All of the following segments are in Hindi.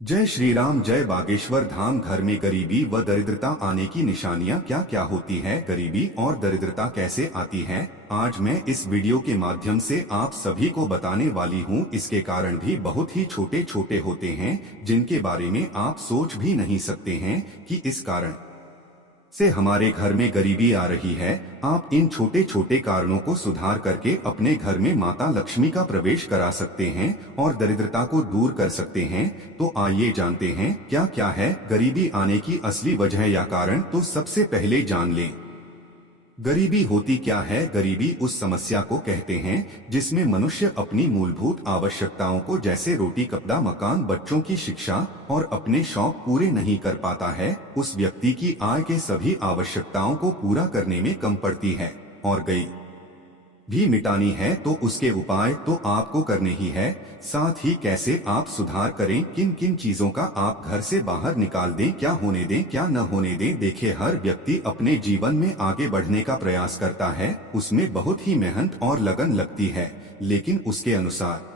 जय श्री राम। जय बागेश्वर धाम। घर में गरीबी व दरिद्रता आने की निशानियां क्या क्या होती है, गरीबी और दरिद्रता कैसे आती है, आज मैं इस वीडियो के माध्यम से आप सभी को बताने वाली हूं। इसके कारण भी बहुत ही छोटे छोटे होते हैं जिनके बारे में आप सोच भी नहीं सकते हैं कि इस कारण से हमारे घर में गरीबी आ रही है। आप इन छोटे छोटे कारणों को सुधार करके अपने घर में माता लक्ष्मी का प्रवेश करा सकते हैं और दरिद्रता को दूर कर सकते हैं। तो आइए जानते हैं क्या क्या है गरीबी आने की असली वजह या कारण। तो सबसे पहले जान लें गरीबी होती क्या है। गरीबी उस समस्या को कहते हैं जिसमें मनुष्य अपनी मूलभूत आवश्यकताओं को जैसे रोटी, कपड़ा, मकान, बच्चों की शिक्षा और अपने शौक पूरे नहीं कर पाता है। उस व्यक्ति की आय के सभी आवश्यकताओं को पूरा करने में कम पड़ती है और गई भी मिटानी है तो उसके उपाय तो आपको करने ही है। साथ ही कैसे आप सुधार करें, किन किन चीजों का आप घर से बाहर निकाल दें, क्या होने दें क्या न होने दें। देखिए, हर व्यक्ति अपने जीवन में आगे बढ़ने का प्रयास करता है, उसमें बहुत ही मेहनत और लगन लगती है, लेकिन उसके अनुसार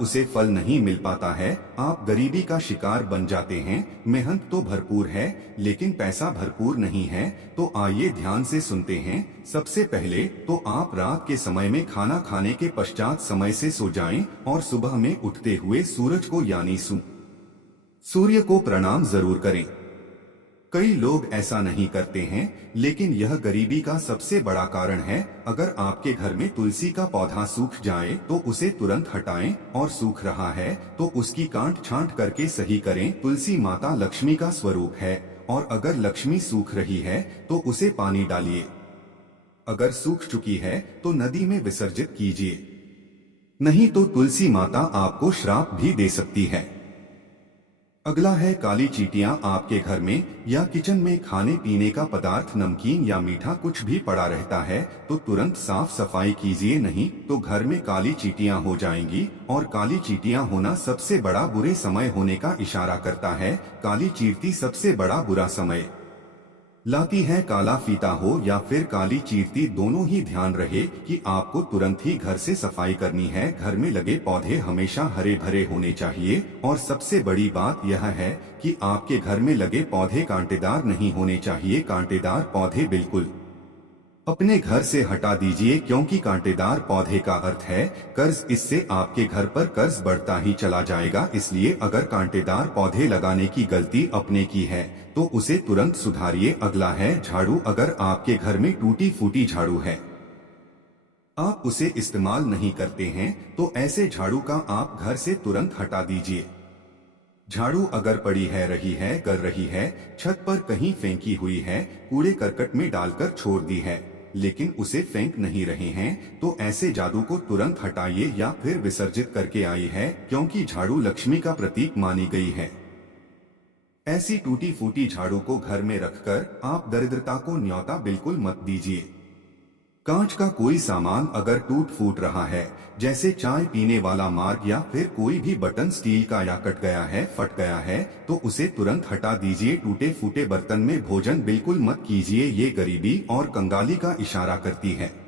उसे फल नहीं मिल पाता है। आप गरीबी का शिकार बन जाते हैं। मेहनत तो भरपूर है लेकिन पैसा भरपूर नहीं है। तो आइए ध्यान से सुनते हैं। सबसे पहले तो आप रात के समय में खाना खाने के पश्चात समय से सो जाएं और सुबह में उठते हुए सूरज को यानी सूर्य को प्रणाम जरूर करें। कई लोग ऐसा नहीं करते हैं लेकिन यह गरीबी का सबसे बड़ा कारण है। अगर आपके घर में तुलसी का पौधा सूख जाए तो उसे तुरंत हटाएं और सूख रहा है तो उसकी काट छांट करके सही करें। तुलसी माता लक्ष्मी का स्वरूप है और अगर लक्ष्मी सूख रही है तो उसे पानी डालिए। अगर सूख चुकी है तो नदी में विसर्जित कीजिए, नहीं तो तुलसी माता आपको श्राप भी दे सकती है। अगला है काली चींटियां। आपके घर में या किचन में खाने पीने का पदार्थ, नमकीन या मीठा कुछ भी पड़ा रहता है तो तुरंत साफ सफाई कीजिए, नहीं तो घर में काली चींटियां हो जाएंगी। और काली चींटियां होना सबसे बड़ा बुरे समय होने का इशारा करता है। काली चींटी सबसे बड़ा बुरा समय लाती है। काला फीता हो या फिर काली चींटी, दोनों ही ध्यान रहे कि आपको तुरंत ही घर से सफाई करनी है। घर में लगे पौधे हमेशा हरे भरे होने चाहिए और सबसे बड़ी बात यह है कि आपके घर में लगे पौधे कांटेदार नहीं होने चाहिए। कांटेदार पौधे बिल्कुल अपने घर से हटा दीजिए क्योंकि कांटेदार पौधे का अर्थ है कर्ज। इससे आपके घर पर कर्ज बढ़ता ही चला जाएगा। इसलिए अगर कांटेदार पौधे लगाने की गलती अपने की है तो उसे तुरंत सुधारिए। अगला है झाड़ू। अगर आपके घर में टूटी फूटी झाड़ू है, आप उसे इस्तेमाल नहीं करते हैं तो ऐसे झाड़ू का आप घर से तुरंत हटा दीजिए। झाड़ू अगर पड़ी है, रही है, गर रही है, छत पर कहीं फेंकी हुई है, कूड़े करकट में डालकर छोड़ दी है लेकिन उसे फेंक नहीं रहे हैं तो ऐसे झाड़ू को तुरंत हटाइए या फिर विसर्जित करके आई है क्योंकि झाड़ू लक्ष्मी का प्रतीक मानी गई है। ऐसी टूटी फूटी झाड़ू को घर में रखकर आप दरिद्रता को न्योता बिल्कुल मत दीजिए। कांच का कोई सामान अगर टूट फूट रहा है, जैसे चाय पीने वाला मग या फिर कोई भी बटन स्टील का या कट गया है, फट गया है तो उसे तुरंत हटा दीजिए। टूटे फूटे बर्तन में भोजन बिल्कुल मत कीजिए, ये गरीबी और कंगाली का इशारा करती है।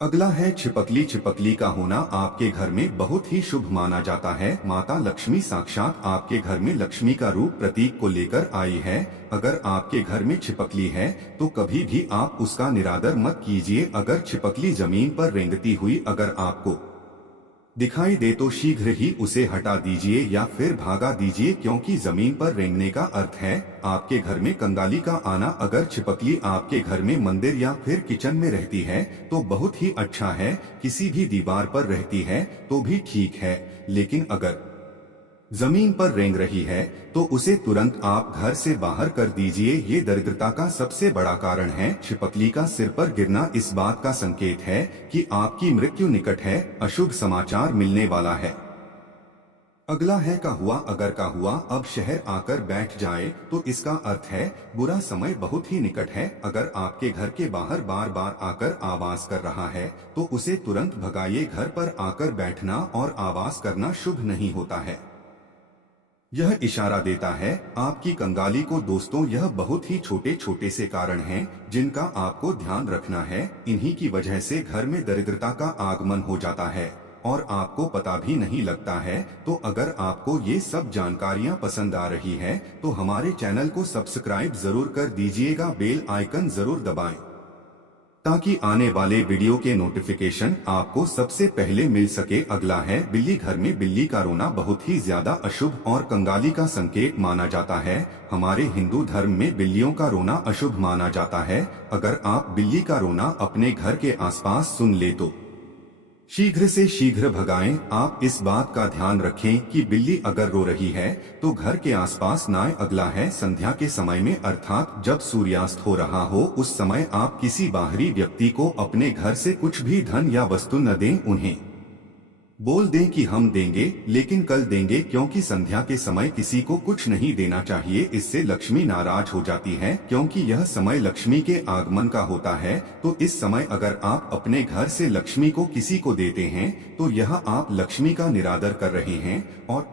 अगला है छिपकली। छिपकली का होना आपके घर में बहुत ही शुभ माना जाता है। माता लक्ष्मी साक्षात आपके घर में लक्ष्मी का रूप प्रतीक को लेकर आई है। अगर आपके घर में छिपकली है तो कभी भी आप उसका निरादर मत कीजिए। अगर छिपकली जमीन पर रेंगती हुई अगर आपको दिखाई दे तो शीघ्र ही उसे हटा दीजिए या फिर भागा दीजिए क्योंकि जमीन पर रेंगने का अर्थ है आपके घर में कंगाली का आना। अगर छिपकली आपके घर में मंदिर या फिर किचन में रहती है तो बहुत ही अच्छा है। किसी भी दीवार पर रहती है तो भी ठीक है, लेकिन अगर जमीन पर रेंग रही है तो उसे तुरंत आप घर से बाहर कर दीजिए। ये दरिद्रता का सबसे बड़ा कारण है। छिपकली का सिर पर गिरना इस बात का संकेत है कि आपकी मृत्यु निकट है, अशुभ समाचार मिलने वाला है। अगला है का हुआ। अगर का हुआ अब शहर आकर बैठ जाए तो इसका अर्थ है बुरा समय बहुत ही निकट है। अगर आपके घर के बाहर बार बार आकर आवाज कर रहा है तो उसे तुरंत भगाइए। घर पर आकर बैठना और आवाज करना शुभ नहीं होता है, यह इशारा देता है आपकी कंगाली को। दोस्तों, यह बहुत ही छोटे छोटे से कारण हैं जिनका आपको ध्यान रखना है। इन्हीं की वजह से घर में दरिद्रता का आगमन हो जाता है। और आपको पता भी नहीं लगता है। तो अगर आपको ये सब जानकारियां पसंद आ रही है तो हमारे चैनल को सब्सक्राइब जरूर कर दीजिएगा, बेल आइकन जरूर दबाएं ताकि आने वाले वीडियो के नोटिफिकेशन आपको सबसे पहले मिल सके। अगला है बिल्ली। घर में बिल्ली का रोना बहुत ही ज्यादा अशुभ और कंगाली का संकेत माना जाता है। हमारे हिंदू धर्म में बिल्लियों का रोना अशुभ माना जाता है। अगर आप बिल्ली का रोना अपने घर के आसपास सुन ले तो शीघ्र से शीघ्र भगाएं। आप इस बात का ध्यान रखें कि बिल्ली अगर रो रही है तो घर के आसपास ना आए। अगला है संध्या के समय में, अर्थात जब सूर्यास्त हो रहा हो, उस समय आप किसी बाहरी व्यक्ति को अपने घर से कुछ भी धन या वस्तु न दें। उन्हें बोल दें कि हम देंगे लेकिन कल देंगे, क्योंकि संध्या के समय किसी को कुछ नहीं देना चाहिए। इससे लक्ष्मी नाराज हो जाती है, क्योंकि यह समय लक्ष्मी के आगमन का होता है। तो इस समय अगर आप अपने घर से लक्ष्मी को किसी को देते हैं तो यह आप लक्ष्मी का निरादर कर रहे हैं और